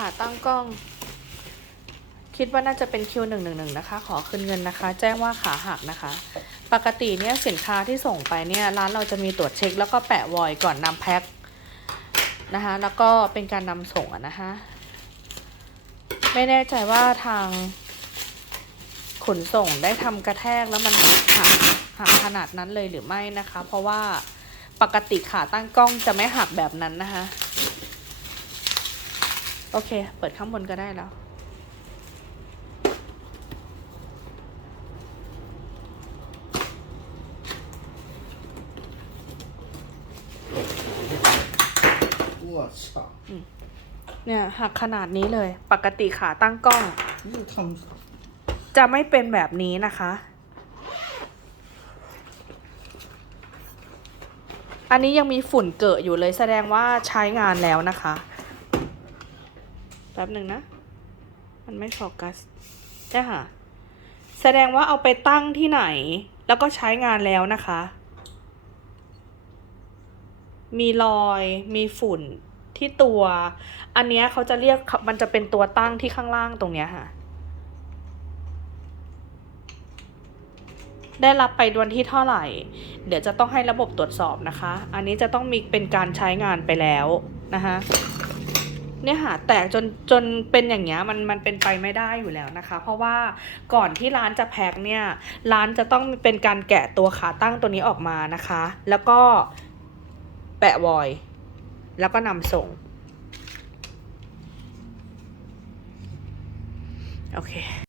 ขาตั้งกล้อง คิดว่าน่าจะเป็น Q111 นะคะ ขอคืนเงินนะคะ แจ้งว่าขาหักนะคะ ปกติเนี่ยสินค้าที่ส่งไปเนี่ยร้านเราจะมีตรวจเช็ค แล้วก็แปะวอยก่อนนำแพ็คนะคะแล้วก็เป็นการนำส่งนะคะไม่แน่ใจว่าทางขนส่งได้ทำกระแทกแล้วมันหักหักขนาดนั้นเลยหรือไม่นะคะ เพราะว่าปกติขาตั้งกล้องจะไม่หักแบบนั้นนะคะ โอเค เปิดข้างบนก็ได้แล้ว 我操！ เนี่ยหักขนาดนี้เลย ปกติขาตั้งกล้อง 又他妈 จะไม่เป็นแบบนี้นะคะ อันนี้ยังมีฝุ่นเกิดอยู่เลยแสดงว่าใช้งานแล้วนะคะ แ ป๊บหนึ่งนะ มันไม่โฟกัสเนี่ยค่ะ แสดงว่าเอาไปตั้งที่ไหน แล้วก็ใช้งานแล้วนะคะ มีรอยมีฝุ่นที่ตัว อันเนี้ยเขาจะเรียกมันจะเป็นตัวตั้งที่ข้างล่างตรงเนี้ยค่ะ ได้รับไปวันที่เท่าไหร่ เดี๋ยวจะต้องให้ระบบตรวจสอบนะคะ อันนี้จะต้องมีเป็นการใช้งานไปแล้วนะคะ เนี่ยค่ะแตกจนจนเป็นอย่างเงี้ยมันมันเป็นไปไม่ได้อยู่แล้วนะคะ เพราะว่าก่อนที่ร้านจะแพ็คเนี่ยร้านจะต้องเป็นการแกะตัวขาตั้งตัวนี้ออกมานะคะ แล้วก็แปะวอย แล้วก็นำส่งโอเค